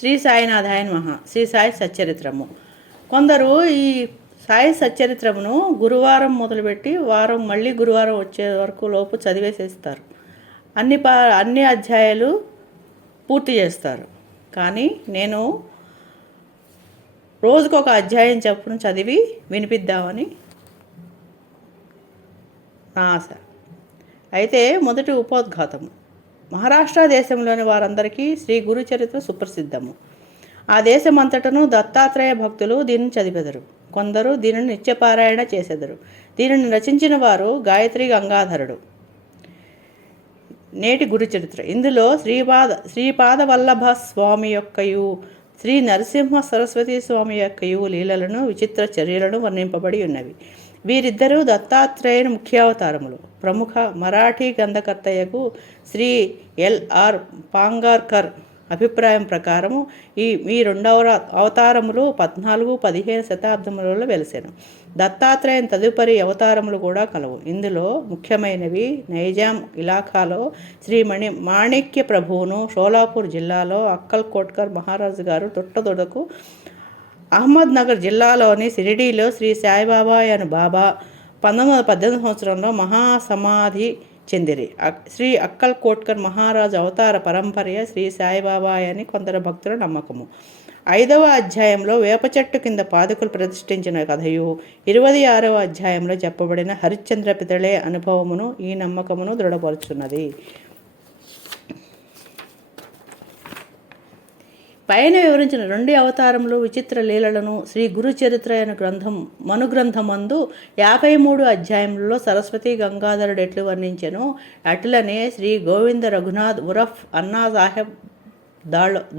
శ్రీ సాయినాథాయ నమః. శ్రీ సాయి సచ్చరిత్రము. కొందరు ఈ సాయి సచ్చరిత్రమును గురువారం మొదలుపెట్టి వారం మళ్ళీ గురువారం వచ్చే వరకు లోపు చదివేసేస్తారు. అన్ని అధ్యాయాలు పూర్తి చేస్తారు. కానీ నేను రోజుకొక అధ్యాయం చొప్పున చదివి వినిపిద్దామని నా ఆశ. అయితే మొదటి ఉపోద్ఘాతము. మహారాష్ట్ర దేశంలోని వారందరికీ శ్రీ గురు చరిత్ర సుప్రసిద్ధము. ఆ దేశమంతటను దత్తాత్రేయ భక్తులు దీనిని చదివెదరు. కొందరు దీనిని నిత్యపారాయణ చేసెదరు. దీనిని రచించిన వారు గాయత్రి గంగాధరుడు. నేటి గురు చరిత్ర. ఇందులో శ్రీపాద వల్లభ స్వామి యొక్కయు శ్రీ నరసింహ సరస్వతి స్వామి యొక్కయు లీలలను విచిత్ర చర్యలను వర్ణింపబడి ఉన్నవి. వీరిద్దరూ దత్తాత్రేయుని ముఖ్యావతారములు. ప్రముఖ మరాఠీ గ్రంథకర్తయకు శ్రీ ఎల్.ఆర్. పాంగార్కర్ అభిప్రాయం ప్రకారము ఈ రెండవ అవతారములు 14-15 శతాబ్దములలో వెలిసెను. దత్తాత్రేయుని తదుపరి అవతారములు కూడా కలవు. ఇందులో ముఖ్యమైనవి నైజాం ఇలాఖాలో శ్రీ మాణిక్య ప్రభువును, షోలాపూర్ జిల్లాలో అక్కల్ కోట్కర్ మహారాజు గారు తొట్టదొడకు, అహ్మద్ నగర్ జిల్లాలోని షిరిడీలో శ్రీ సాయిబాబా అను బాబా 1918 సంవత్సరంలో మహాసమాధి చెందిరి. శ్రీ అక్కల్ కోట్కర్ మహారాజు అవతార పరంపర శ్రీ సాయిబాబా అని కొందరు భక్తుల నమ్మకము. 5వ అధ్యాయంలో వేప చెట్టు కింద పాదుకులు ప్రతిష్ఠించిన కథయు, 26వ అధ్యాయంలో చెప్పబడిన హరిశ్చంద్ర పితళే అనుభవమును ఈ నమ్మకమును దృఢపరుచున్నది. పైన వివరించిన 2 అవతారములు విచిత్ర లీలలను శ్రీ గురు చరిత్ర అను మనుగ్రంథమందు 53 అధ్యాయములలో సరస్వతి గంగాధరుడు ఎట్లు వర్ణించెను అట్లనే శ్రీ గోవింద రఘునాథ్ ఉరఫ్ అన్నా సాహెబ్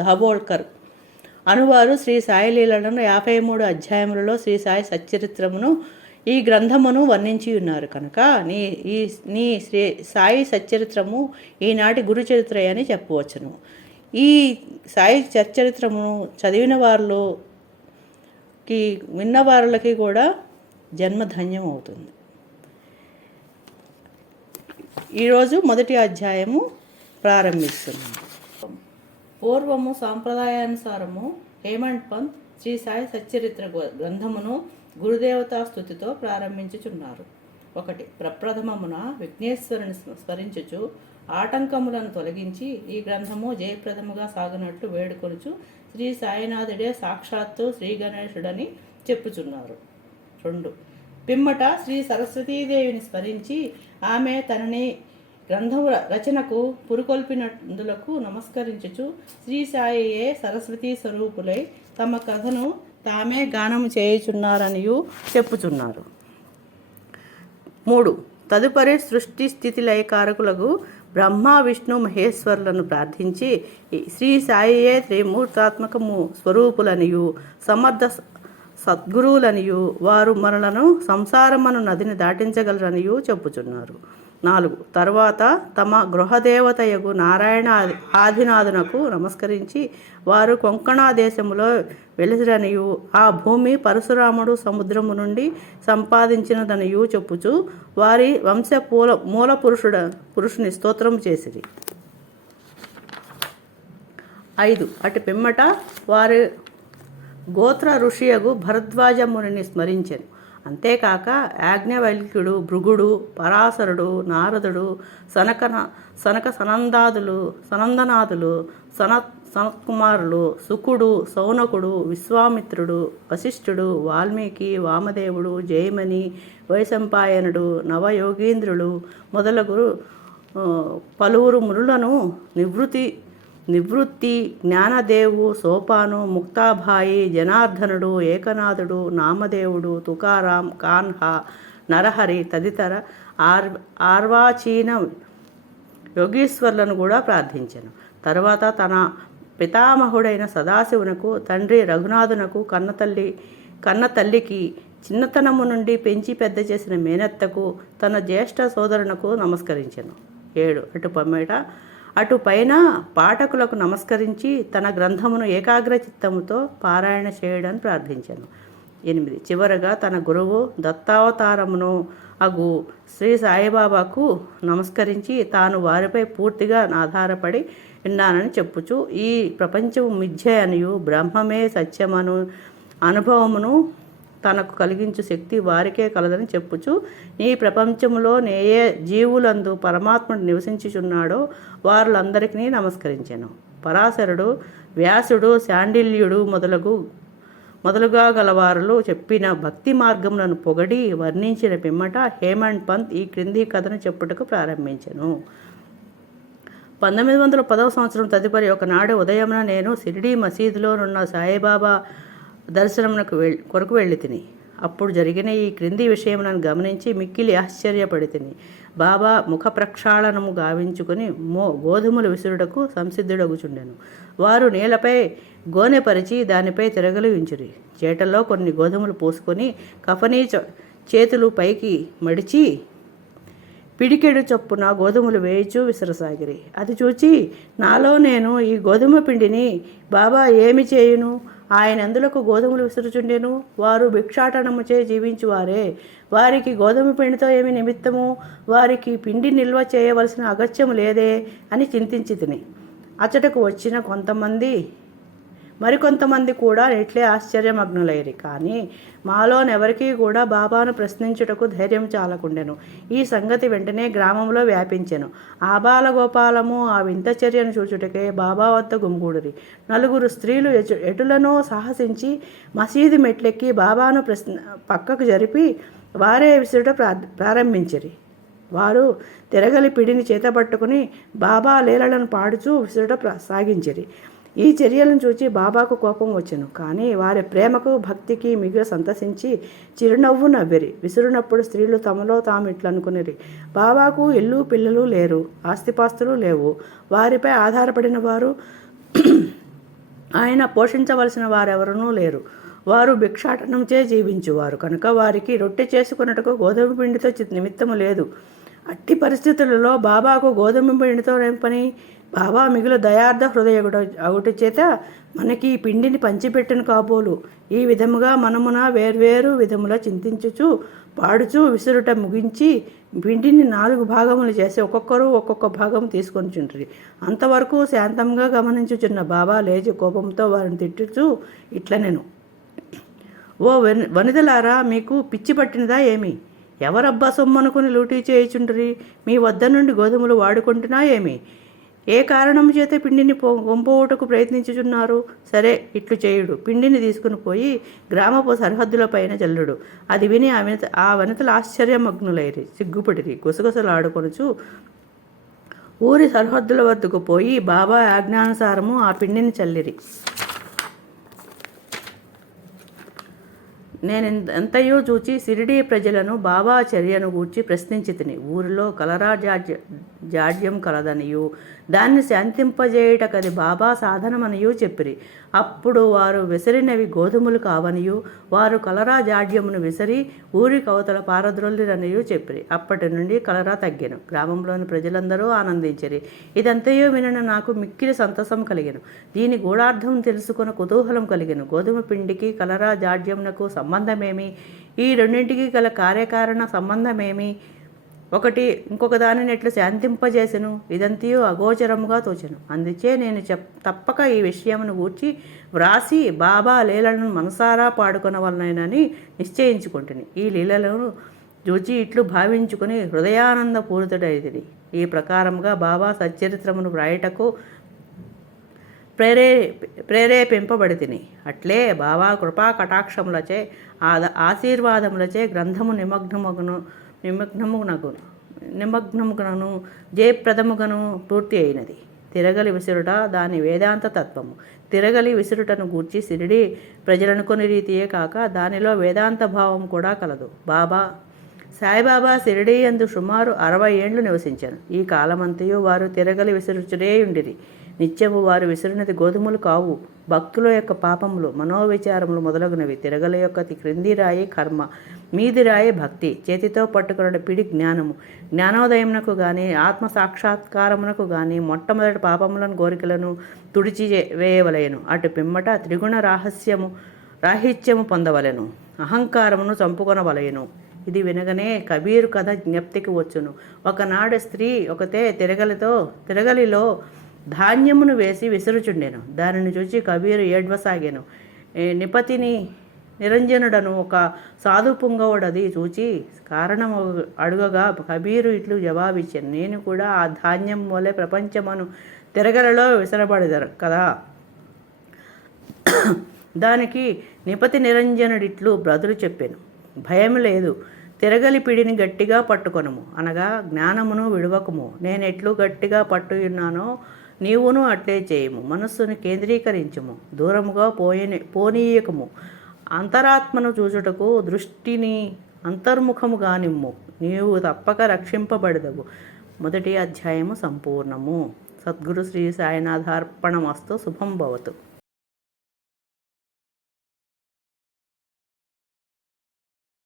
దాబోల్కర్ అనువారు శ్రీ సాయి లీలలను 53 అధ్యాయములలో శ్రీ సాయి సచ్చరిత్రమును ఈ గ్రంథమును వర్ణించి ఉన్నారు కనుక నీ శ్రీ సాయి సచ్చరిత్రము ఈనాటి గురు చరిత్ర అని చెప్పవచ్చును. ఈ సాయి సచ్చరిత్రమును చదివిన వారిలోకి విన్నవారులకి కూడా జన్మధన్యం అవుతుంది. ఈరోజు మొదటి అధ్యాయము ప్రారంభిస్తున్నాము. పూర్వము సాంప్రదాయానుసారము హేమంత్ పంత్ శ్రీ సాయి సచ్చరిత్ర గ్రంథమును గురుదేవతా స్తుతితో ప్రారంభించుచున్నారు. 1. ప్రప్రథమమున విఘ్నేశ్వరుని స్మరించుచు ఆటంకములను తొలగించి ఈ గ్రంథము జయప్రదముగా సాగునట్లు వేడుకొనుచు శ్రీ సాయినాథుడే సాక్షాత్తు శ్రీ గణేశుడని చెప్పుచున్నారు. 2. పిమ్మట శ్రీ సరస్వతీదేవిని స్మరించి ఆమె తనని గ్రంథము రచనకు పురుకొల్పినందులకు నమస్కరించుచు శ్రీ సాయియే సరస్వతీ స్వరూపులై తమ కథను తామే గానము చేయుచున్నారనియు చెప్పుచున్నారు. 3. తదుపరి సృష్టి స్థితి లయకారకులకు బ్రహ్మ విష్ణు మహేశ్వరులను ప్రార్థించి శ్రీ సాయియే త్రిమూర్తాత్మకము స్వరూపులనియు సమర్థ సద్గురువులనియు వారు మనలను సంసారమను నదిని దాటించగలరనియు చెప్పుచున్నారు. 4. తర్వాత తమ గృహదేవతయగు నారాయణ ఆదినాథునకు నమస్కరించి వారు కొంకణా దేశములో వెలిసిరనియు ఆ భూమి పరశురాముడు సముద్రము నుండి సంపాదించినదనియు చెప్పుచు వారి వంశ మూల పురుషుని స్తోత్రం చేసిరి. 5. అటు పిమ్మట వారి గోత్ర ఋషియగు భరద్వాజ మునిని స్మరించెను. అంతేకాక యాజ్ఞవల్క్యుడు, భృగుడు, పరాశరుడు, నారదుడు, సనందనాథులు, సనత్కుమారులు, శుకుడు, సౌనకుడు, విశ్వామిత్రుడు, వశిష్ఠుడు, వాల్మీకి, వామదేవుడు, జయమని, వైశంపాయనుడు, నవయోగీంద్రులు మొదలగు పలువురు మునులను నివృత్తి, జ్ఞానదేవు, సోపాను, ముక్తాభాయి, జనార్దనుడు, ఏకనాథుడు, నామదేవుడు, తుకారాం, కాన్హా, నరహరి తదితర ఆర్వాచీన యోగీశ్వర్లను కూడా ప్రార్థించెను. తరువాత తన పితామహుడైన సదాశివునకు, తండ్రి రఘునాథునకు, కన్న తల్లికి, చిన్నతనము నుండి పెంచి పెద్ద చేసిన మేనత్తకు, తన జ్యేష్ఠ సోదరునకు నమస్కరించెను. 7. అటు పైన పాఠకులకు నమస్కరించి తన గ్రంథమును ఏకాగ్ర చిత్తముతో పారాయణ చేయడానికి ప్రార్థించాను. 8. చివరగా తన గురువు దత్తావతారమును అగు శ్రీ సాయిబాబాకు నమస్కరించి తాను వారిపై పూర్తిగా ఆధారపడి ఉన్నానని చెప్పుచు ఈ ప్రపంచము మిథ్య అనియు బ్రహ్మమే సత్యమను అనుభవమును తనకు కలిగించు శక్తి వారికే కలదని చెప్పుచు ఈ ప్రపంచంలో ఏ జీవులందు పరమాత్ముడు నివసించుచున్నాడో వారులందరికీ నమస్కరించాను. పరాశరుడు, వ్యాసుడు, శాండిల్యుడు మొదలుగా గలవారులు చెప్పిన భక్తి మార్గములను పొగడి వర్ణించిన పిమ్మట హేమండ్ పంత్ ఈ క్రింది కథను చెప్పుటకు ప్రారంభించెను. 1910 తదుపరి ఒకనాడు ఉదయమున నేను షిరిడీ మసీదులో నున్న సాయిబాబా దర్శనమునకు కొరకు వెళ్ళి తిని. అప్పుడు జరిగిన ఈ క్రింది విషయములను గమనించి మిక్కిలి ఆశ్చర్యపడి తిని. బాబా ముఖ ప్రక్షాళనము గావించుకుని గోధుమలు విసురుటకు సంసిద్ధుడగుచుండెను. వారు నేలపై గోనెపరిచి దానిపై తిరగలి ఉంచిరి. చేటల్లో కొన్ని గోధుమలు పోసుకొని కఫనీ చేతులు పైకి మడిచి పిడికెడు చొప్పున గోధుమలు వేయిచూ విసరసాగిరి. అది చూచి నాలో నేను ఈ గోధుమ పిండిని బాబా ఏమి చేయును? ఆయన ఎందులకు గోధుమలు విసురుచుండెను? వారు భిక్షాటనముచే జీవించువారే. వారికి గోధుమ పిండితో ఏమి నిమిత్తము? వారికి పిండి నిల్వ చేయవలసిన అగత్యము లేదే అని చింతించి తిని. అచ్చటకు వచ్చిన మరికొంతమంది కూడా ఇట్లే ఆశ్చర్యమగ్నులైరి. కానీ మాలోనెవరికీ కూడా బాబాను ప్రశ్నించుటకు ధైర్యం చాలకుండెను. ఈ సంగతి వెంటనే గ్రామంలో వ్యాపించెను. ఆబాలగోపాలము ఆ వింత చర్యను చూచుటకే బాబా వద్ద గుమిగూడిరి. 4 స్త్రీలు ఎటులనో సాహసించి మసీదు మెట్లెక్కి బాబాను పక్కకు జరిపి వారే విసురుట ప్రారంభించిరి. వారు తిరగలి పిడిని చేతపట్టుకుని బాబా లీలలను పాడుచూ విసురుట సాగించిరి. ఈ చర్యలను చూచి బాబాకు కోపం వచ్చెను. కానీ వారి ప్రేమకు భక్తికి మిగులు సంతసించి చిరునవ్వు నవ్విరి. విసురునప్పుడు స్త్రీలు తమలో తాము ఇట్లనుకునిరి, బాబాకు ఇల్లు పిల్లలు లేరు, ఆస్తిపాస్తులు లేవు, వారిపై ఆధారపడిన వారు ఆయన పోషించవలసిన వారెవరూ లేరు. వారు భిక్షాటనంచే జీవించువారు కనుక వారికి రొట్టె చేసుకున్నట్టుకు గోధుమ పిండితో నిమిత్తము లేదు. అట్టి పరిస్థితులలో బాబాకు గోధుమ పిండితో ఏం పని? బాబా మిగులు దయార్థ హృదయగుట చేత మనకి ఈ పిండిని పంచిపెట్టను కాబోలు. ఈ విధముగా మనమున వేర్వేరు విధముల చింతించుచు పాడుచూ విసురుట ముగించి పిండిని 4 భాగములు చేసి ఒక్కొక్కరు ఒక్కొక్క భాగం తీసుకొని చుండ్రి. అంతవరకు శాంతంగా గమనించుచున్న బాబా లేచి కోపంతో వారిని తిట్టుచూ ఇట్లనెను, ఓ వనితలారా, మీకు పిచ్చి పట్టినదా ఏమి? ఎవరబ్బా సొమ్మనుకుని లూటీ చేయుచుండ్రి? మీ వద్ద నుండి గోధుమలు వాడుకుంటున్నా ఏమి? ఏ కారణము చేత పిండిని వంపోవుటకు ప్రయత్నించుచున్నారు? సరే, ఇట్లు చేయుడు, పిండిని తీసుకుని పోయి గ్రామపు సరిహద్దుల పైన జల్లుడు. అది విని ఆ వనితలు ఆశ్చర్యమగ్నులైరి, సిగ్గుపడిరి. గుసగుసలాడుకొనుచు ఊరి సరిహద్దుల వద్దకు పోయి బాబా ఆజ్ఞానుసారము ఆ పిండిని చల్లిరి. నేను ఎంతయో చూచి షిరిడీ ప్రజలను బాబా చర్యను గూర్చి ప్రశ్నించి తిని. ఊరిలో కలరా జాడ్యం కలదనియు దాన్ని శాంతింపజేయుటకది బాబా సాధనమనియూ చెప్పిరి. అప్పుడు వారు విసిరినవి గోధుమలు కావనియు వారు కలరా జాడ్యమును విసిరి ఊరి కవతల పారద్రోలిరనియూ చెప్పిరి. అప్పటి నుండి కలరా తగ్గెను. గ్రామంలోని ప్రజలందరూ ఆనందించిరి. ఇదంతయో వినను నాకు మిక్కిలి సంతోషం కలిగెను. దీని గూఢార్థం తెలుసుకున్న కుతూహలం కలిగెను. గోధుమ పిండికి కలరా జాడ్యమునకు సంబంధమేమి? ఈ రెండింటికి గల కార్యకారణ సంబంధమేమి? ఒకటి ఇంకొక దానిని ఎట్లు శాంతింపజేసెను? ఇదంతయో అగోచరముగా తోచెను. అందుచే నేను తప్పక ఈ విషయమును గూర్చి వ్రాసి బాబా లీలలను మనసారా పాడుకొనవలనని నిశ్చయించుకుంటుని. ఈ లీలలను చూచి ఇట్లు భావించుకుని హృదయానంద పూరితుడైతిని. ఈ ప్రకారముగా బాబా సచ్చరిత్రమును వ్రాయటకు ప్రేరేపింపబడితిని. అట్లే బాబా కృపా కటాక్షములచే ఆశీర్వాదములచే గ్రంథము నిమగ్నముగను జయప్రదముగను పూర్తి అయినది. తిరగలి విసురుట దాని వేదాంత తత్వము. తిరగలి విసురుటను గూర్చి షిరిడీ ప్రజలనుకుని రీతియే కాక దానిలో వేదాంత భావం కూడా కలదు. సాయిబాబా షిరిడీ యందు సుమారు 60 ఏండ్లు నివసించారు. ఈ కాలమంతయు వారు తిరగలి విసురుచునే ఉండిరి. నిత్యము వారు విసిరినది గోధుమలు కావు, భక్తుల యొక్క పాపములు, మనోవిచారములు మొదలగునవి. తిరగల యొక్క క్రింది రాయి కర్మ, మీది రాయి భక్తి. చేతితో పట్టుకున్న పిడి జ్ఞానము. జ్ఞానోదయమునకు గాని ఆత్మ సాక్షాత్కారమునకు గాని మొట్టమొదటి పాపములను కోరికలను తుడిచి వేయవలయను. అటు పిమ్మట త్రిగుణ రాహిత్యము పొందవలెను, అహంకారమును చంపుకొనవలెను. ఇది వినగనే కబీరు కథ జ్ఞప్తికి వచ్చును. ఒకనాడు స్త్రీ ఒకతే తిరగలిలో ధాన్యమును వేసి విసురుచుండెను. దానిని చూచి కబీరు ఏడ్వసాగాను. నిపతిని నిరంజనుడను ఒక సాధు పుంగవుడది చూచి కారణము అడుగగా కబీరు ఇట్లు జవాబిచ్చాను. నేను కూడా ఆ ధాన్యం వలె ప్రపంచమును తిరగలలో విసరబడదు కదా. దానికి నిపతి నిరంజనుడిట్లు బ్రతులు చెప్పాను. భయం లేదు, తిరగలి పిడిని గట్టిగా పట్టుకొనము, అనగా జ్ఞానమును విడువకము. నేనెట్లు గట్టిగా పట్టుయున్నానో నీవును అట్లే చేయము. మనస్సును కేంద్రీకరించుము, దూరముగా పోనీయకము. అంతరాత్మను చూచుటకు దృష్టిని అంతర్ముఖముగా నిమ్ము, నీవు తప్పక రక్షింపబడదవు. మొదటి అధ్యాయము సంపూర్ణము. సద్గురు శ్రీ సాయినాథార్పణమస్తు. శుభం భవతు.